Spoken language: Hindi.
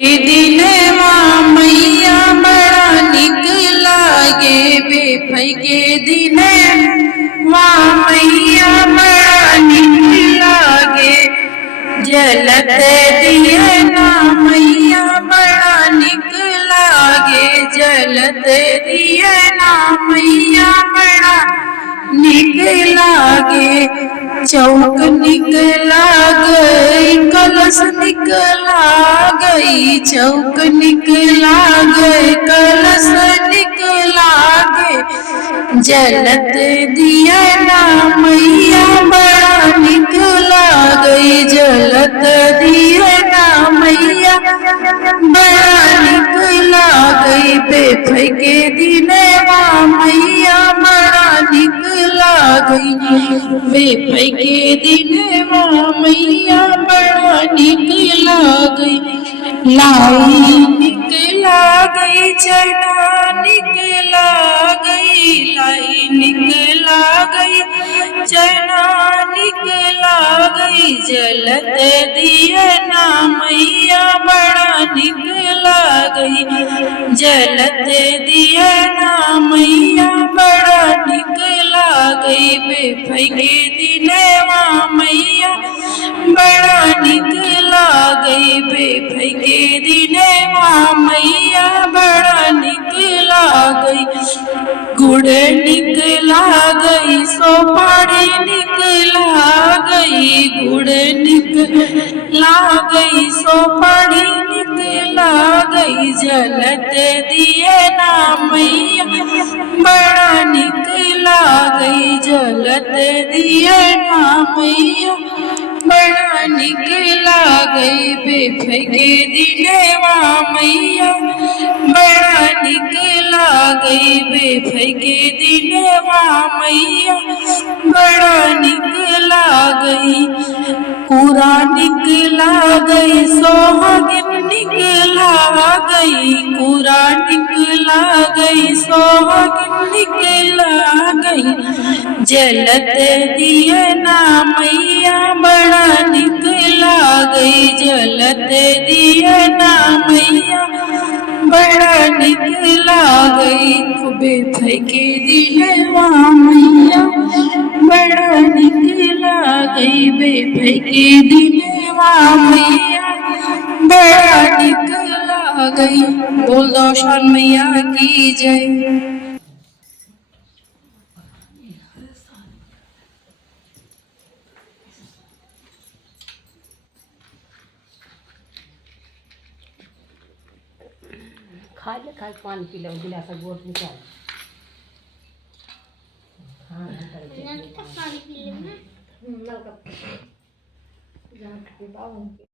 दिन मैया बड़ा निक लागे बेफई के दिन मैया बड़ा निक लागे जलत दियना मैया बड़ा निक लागे जलत दियना मैया बड़ा निक लागे चौक निकला गई कलश निकला गई चौक निकला गए कलश निकला गए जलत दिया ना मैया बड़ा निकला गई जलत दिया ना मैया बड़ा निकला गई बेफई के दिन मैया बड़ा निकला गई बेफई के दिन मैया बड़ा निकला गई लाई निकला गई चना निकला गई लाई निकला गई चना निकला गई जलत दिया ना मैया बड़ा निकला गई जलत दिया ना मैया बड़ा निकला गई बेफई के दिन मैया बड़ा निकला गई बेफई के दिन मैया बड़ा निकला गई गुड़ निकला गई सोपारी निकला गई गुड़ निकला गई सोपारी निकला गई जलत दिए ना मैया बड़ा निकला गई जलत दिए ना मैया बड़ा निकला गई बेफई के दिन मैया बड़ा निकला गई बेफई के दिन मैया बड़ा निकला गई पूरा निकला गई सोहागिन निकला गई पूरा निकला गई सोहागिन निकला गई जलत दिया ना मैया बड़ा निकला गई जलत दिया ना मैया बड़ा निकला गई बेफई के दिन मैया बड़ा निकला गई बेफई के दिन मैया बड़ा निकला गई। बोल दो शान मैया की जय। खा ले पानी पी लो गिलास गोट निकाल हाँ पानी पी ले